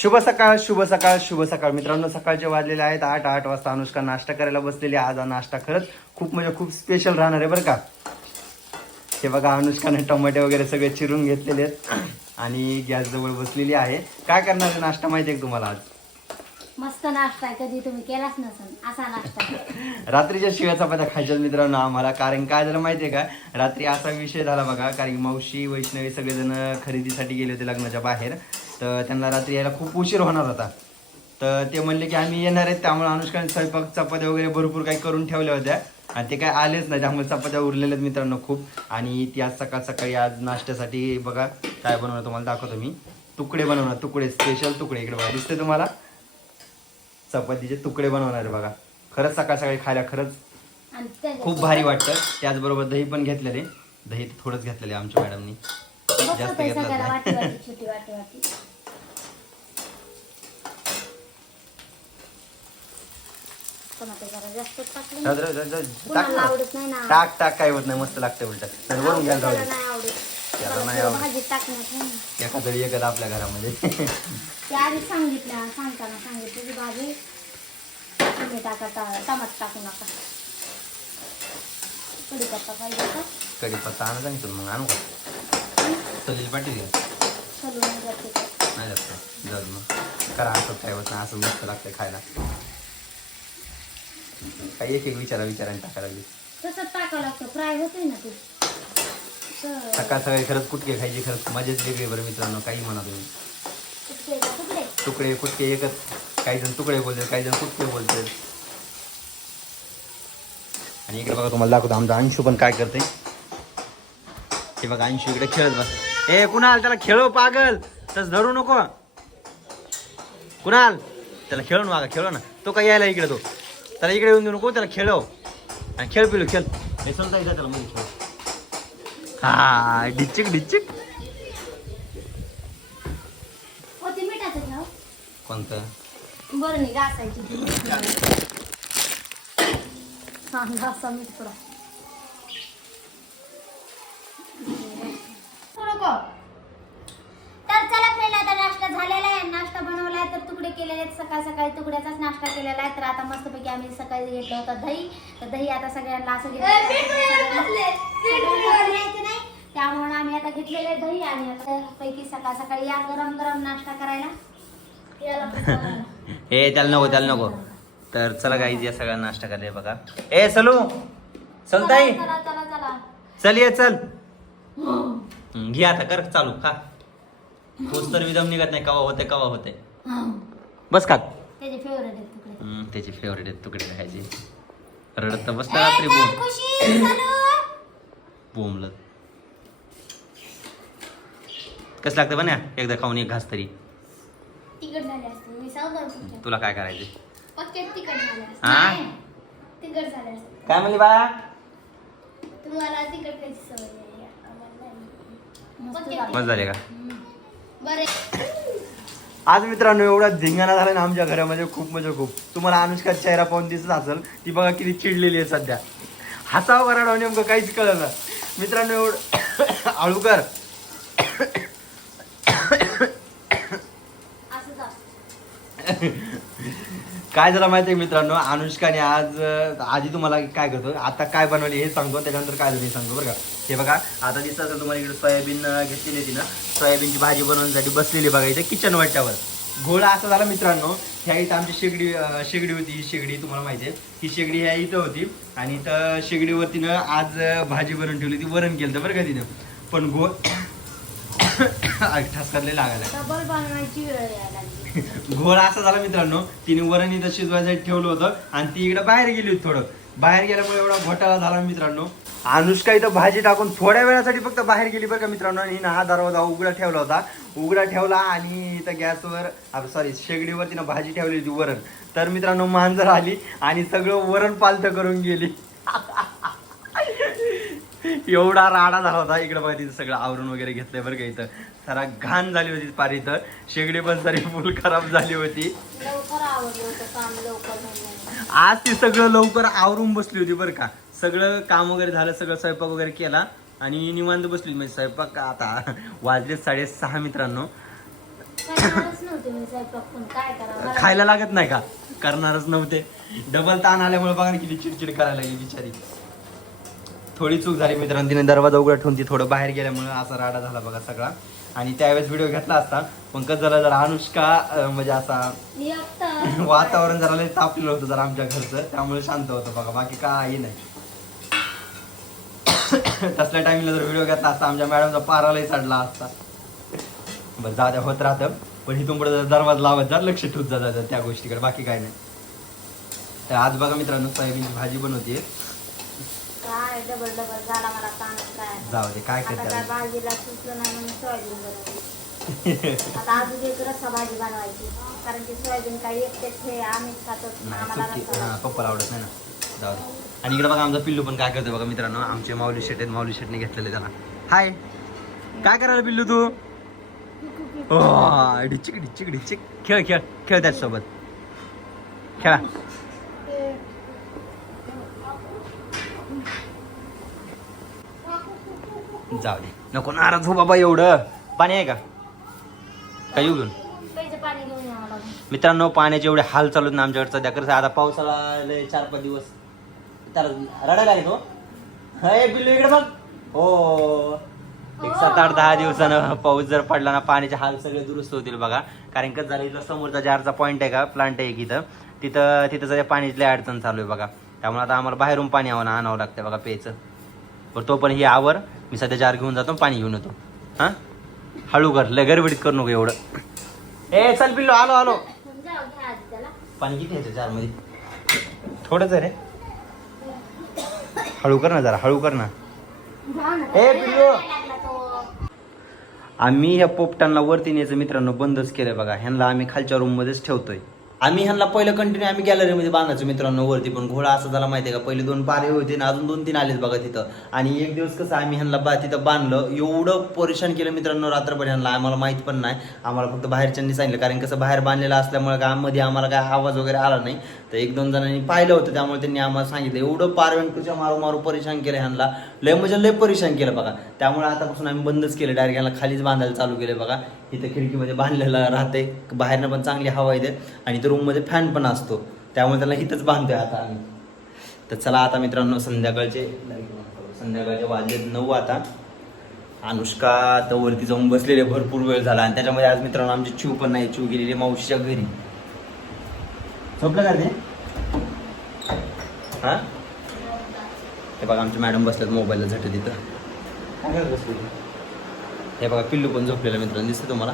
शुभ सकाळ शुभ सकाळ शुभ सकाळ. मित्रांनो सकाळचे वाजलेले आहेत आठ आठ वाजता अनुष्का नाश्ता करायला बसलेली आहे. आज हा नाश्ता खरंच खूप म्हणजे खूप स्पेशल राहणार आहे बरं का. हे बघा अनुष्काने टमाटे वगैरे सगळे चिरून घेतलेले आहेत आणि गॅस जवळ बसलेली आहे. काय करणार आहे नाश्ता माहिती आहे तुम्हाला आज? मस्त नाश्ता आहे. कधी तुम्ही केलाच नसन असा नाश्ता रात्रीच्या शिव्या चपात्या खायच्यात मित्रांनो आम्हाला. कारण काय झालं माहितीये का? रात्री असा विषय झाला बघा कारण की मावशी वैष्णवी सगळेजण खरेदीसाठी गेले होते लग्नाच्या बाहेर. तर त्यांना रात्री यायला खूप उशीर होणार होता. तर ते म्हणले की आम्ही येणार आहेत त्यामुळे अनुष्काने स्वयंपाक चपात्या वगैरे भरपूर काही करून ठेवल्या होत्या. आणि ते काय आलेच नाही त्यामुळे चपात्या उरलेल्या आहेत मित्रांनो खूप. आणि ती आज सकाळ सकाळी आज नाश्त्यासाठी बघा काय बनवणार तुम्हाला दाखवतो मी. तुकडे बनवणार तुकडे स्पेशल तुकडे इकडे बघा दिसते तुम्हाला? चपातीचे तुकडे बनवणार आहे बघा. खरंच सकाळ सकाळी खायला खरंच खूप भारी वाटतं. त्याचबरोबर दही पण घेतलेले. दही थोडंच घेतलेले आमच्या मॅडमनी. जास्त घेतलं टमाटे जरा जास्त टाकले टाक कुणाला ना. आवडत नाही ना. टाक टाक काय होत नाही मस्त लागते उलट. नाही वरून घ्यायला त्याला राहू नाही आवडत. त्याला नाही त्याला आवडत. भाजीत टाकण्यात नाही ना. दे. एखादं एकच आपल्या घरामध्ये. ते आधी सांगितलं सांगताना सांगितलं की भाजी तुम्ही टाका टा- टमाट टाकू नका. कढीपत्ता पाहिजे का? कढीपत्ता आणा सांगतो मग आणू का? सलील पाटील घ्या सोलून जाते नाही जास्त जाऊ दे मग. करा असं काय होत नाही असं मस्त लागतं खायला. काही एक एक विचारा विचाराने टाकायला लागली. तसंच टाकावं लागतं. फ्राय होते ना ते. तर सकाळ सकाळी खरंच कुटके खायची खरंच मजाच वेगळी बरं मित्रांनो काही म्हणा तुम्ही. का तुकडे? कुटके एकच. काही जण तुकडे बोलतात काही जण कुटके बोलतात. आणि इकडे बघा तुम्हाला दाखवतो आमचा अंशू पण काय करते हे बघा अंशू इकडे खेळत बस ए कुणाल त्याला खेळव पागल. तस धरू नको. कुणाल त्याला खेळून मागा खेळव ना. तो काय यायला इकडे तो. त्याला इकडे येऊन देऊ नको त्याला खेळव आणि खेळ पिलो खेळ. हे समजा इथं त्याला मध्ये खेळ? हा डिचिक डिचिक हो ते मिठाचं घ्या हो. कोणतं? बरं नाही घासायची. ती हा घासा मीठ थोडा नको. तर चला फ्रेंड आता नाश्ता झालेला आहे नाश्ता बनवलाय तर तुकडे केलेले आहेत. सकाळ सकाळी तुकड्याचाच नाश्ता केलेला आहे. तर आता मस्तपैकी आम्ही सकाळी घेतलं होतं दही. तर दही आता सगळ्यांना असं घेतलं सगळ्यांना नाही. त्यामुळे आम्ही आता घेतलेले दही आणि आता पैकी सकाळ सकाळी या गरम गरम नाश्ता करायला. ए त्याला नको त्याला नको. तर चला काही या सगळ्या नाश्ता करायला बघा. ए चलू चल ताई. चला चला चला चल. ये चल. घे आता कर चालू खा. तर विदम निघत नाही कवा होते कवा होते बस खात त्याचे फेवरेट आहेत तुकडे. हम्म, त्याची फेवरेट आहे तुकडे खायची रडत तर बसला रात्री बोम खुशी चालू. बोंबलत कसं लागतं बन्या एकदा खाऊन एक घास तरी. तिकट झाले असते मी सांगतो तुला काय करायचं? पक्के तिकट झाले असते हा? नाही, तिकट झाले असते काय म्हणली बा तुम्हाला तिकट खायची सवय आहे, आम्हाला नाही. पक्के मस्त झाले का. बरे. आज मित्रांनो एवढा धिंगाणा झाला ना आमच्या घरामध्ये खूप म्हणजे खूप. तुम्हाला अनुष्का चेहरा पाहून दिसत असेल ती बघा किती चिडलेली आहे सध्या. हसावं करावं नेमकं काहीच कळलं मित्रांनो एवढं आळूकर असंच असतं काय झालं माहिती आहे मित्रांनो? अनुष्काने आज आधी तुम्हाला काय करतो आता काय बनवले हे सांगतो त्याच्यानंतर काय झालं हे सांगतो बरं का? हे बघा आता दिसत तुम्हाला इकडे सोयाबीन घेतलेली होती ना सोयाबीनची भाजी बनवण्यासाठी बसलेली बघा इथे किचन वाट्यावर घोळा असा झाला मित्रांनो ह्या इथं आमची शेगडी शेगडी होती ही शेगडी तुम्हाला माहिती आहे. ही शेगडी ह्या इथं होती आणि इथं शेगडीवर तिनं आज भाजी बनवून ठेवली ती वरण केलं होतं बरं का तिनं. पण घो ठसकारले लागायला. घोडा असा झाला मित्रांनो. तिने वरण इथं शिजवायसाठी ठेवलं होतं आणि ती इकडे बाहेर गेली होती थोडं. बाहेर गेल्यामुळे एवढा घोटाळा झाला मित्रांनो. अनुष्का इथं भाजी टाकून थोड्या वेळासाठी फक्त बाहेर गेली बरं का मित्रांनो. आणि हिनं हा दरवाजा उघडा ठेवला होता. उघडा ठेवला आणि इथं गॅसवर सॉरी शेगडीवर तिनं भाजी ठेवली होती वरण. तर मित्रांनो मांजर आली आणि सगळं वरण पालथं करून गेली. एवढा राडा झाला होता. इकडं बघा तिथं सगळं आवरून वगैरे घेतलंय बरं का इथं. सारा घाण झाली होती पार इथं शेगडी पण सारी फुल खराब झाली होती. आज ती सगळं लवकर आवरून बसली होती बरं का. सगळं काम वगैरे झालं सगळं स्वयंपाक वगैरे केला आणि निवांत बसली. म्हणजे स्वयंपाक आता वाजले साडेसहा मित्रांनो. खायला लागत नाही का? करणारच नव्हते. डबल ताण आल्यामुळे बघा ना किती चिडचिड करायला लागली बिचारी. थोडी चूक झाली मित्रांनो. तिने दरवाजा उघडा ठेवून ती थोडं बाहेर गेल्यामुळे असा राडा झाला बघा सगळा. आणि त्यावेळेस व्हिडिओ घेतला असता. पण कसं झालं जरा अनुष्का म्हणजे असा वातावरण जरा लय तापलेलं होतं जरा आमच्या घरचं. त्यामुळे शांत होतं बघा. बाकी काही नाही. तसल्या टाइमला जर व्हिडिओ घेतला असता आमच्या मॅडमचा पारालाही चढला असता. बरं जाऊ द्या होत राहतं. पण इथून पुढे जर दरवाजा लावत जा लक्ष ठेवत जा त्या गोष्टीकडे. बाकी काय नाही. तर आज बघा मित्रांनो सोयाबीनची भाजी बनवते काय डबल डबल झाला मला ताण काय. जाऊ दे काय आता काय करतात भाजीला सुचलं नाही म्हणून सोयाबीन बनवली. आता अजून एक रस्सा भाजी बनवायची. कारण की सोयाबीन काही एकटेच हे आम्हीच खातो. नाही आम्हाला सुट्टी रस्सा हां पप्पाला आवडत नाही ना. जाऊ दे. आणि इकडे बघा आमचा पिल्लू पण काय करतोय बघा मित्रांनो. आमचे माऊली शेट आहेत माऊली शेटने घेतलेले त्याला. हाय. काय करायला पिल्लू तू? ओ डिचिक डिचिक डिचिक खेळ खेळ. खेळ त्याच्यासोबत. खेळा. जाऊ दे. नको नाराज हो बाबा एवढं. पाणी आहे का? काय येऊ घेऊन? मित्रांनो पाण्याचे एवढे हाल चालू ना आमच्याकडे सध्या कसं आता पावसाळा लय चार पाच दिवस. त्याला रडायला आले तो हे बिल्लू इकडे बघ. हो. एक सात आठ दहा दिवसानं पाऊस जर पडला ना पाण्याचे हाल सगळे दुरुस्त होतील बघा. कारण कसं झालं इथं समोरचा जारचा पॉईंट आहे का प्लांट आहे इथं. तिथं तिथं सध्या पाण्याची अडचण चालू आहे बघा. त्यामुळे आता आम्हाला बाहेरून पाणी आव्हानं आणावं लागतं बघा प्यायचं. बरं तो पण ही आवर मी सध्या जार घेऊन जातो पाणी घेऊन येतो. हां? हळू कर लय गरबडीत करू नको एवढं. ए चल पिल्लो आलो आलो. पाणी किती यायचं जारमध्ये थोडंच रे. हळू कर ना जरा हळू कर ना. ए, पिल्लो. आम्ही ह्या पोपटांना वरती न्यायचं मित्रांनो बंदच केलंय बघा. ह्यांना आम्ही खालच्या रूम मध्येच ठेवतोय. आम्ही ह्यांना पहिलं कंटिन्यू आम्ही गॅलरीमध्ये बांधायचो मित्रांनो वरती पण घोडा असं झाला माहितीये का? पहिले दोन पारे होते ना अजून दोन तीन आलेत बघा तिथं. आणि एक दिवस कसं आम्ही ह्यांना बा तिथं बांधलं. एवढं परेशान केलं मित्रांनो रात्रभर ह्यांना. आम्हाला माहीत पण नाही. आम्हाला फक्त बाहेरच्यांनी सांगितलं. कारण कसं बाहेर बांधलेलं असल्यामुळे का मध्ये आम्हाला काय आवाज वगैरे आला नाही. तर एक दोन जणांनी पाहिलं होतं. त्यामुळे त्यांनी आम्हाला सांगितलं. एवढं पारवेंटूच्या मारू मारू परेशान केलं ह्यांना. लय म्हणजे लय परेशान केलं बघा. त्यामुळे आतापासून आम्ही बंदच केलं. डायरेक्ट ह्यांना खालीच बांधायला चालू केलं बघा. इथं खिडकीमध्ये बांधलेलं राहते बाहेरनं पण चांगली हवा येते. आणि तो रूममध्ये फॅन पण असतो. त्यामुळे त्याला इथंच बांधतोय आता आम्ही. तर चला आता मित्रांनो संध्याकाळचे संध्याकाळचे वाजले नऊ आता. अनुष्का तर वरती जाऊन बसलेले भरपूर वेळ झाला. आणि त्याच्यामध्ये आज मित्रांनो आमची चिव पण नाही चिव गेलेली मावशीच्या घरी. झोपलं का रे? हा? हे बघा आमचे मॅडम बसल्यात मोबाईलला झट तिथं हे बघा पिल्लू पण झोपलेलं मित्रांनो दिसतं तुम्हाला?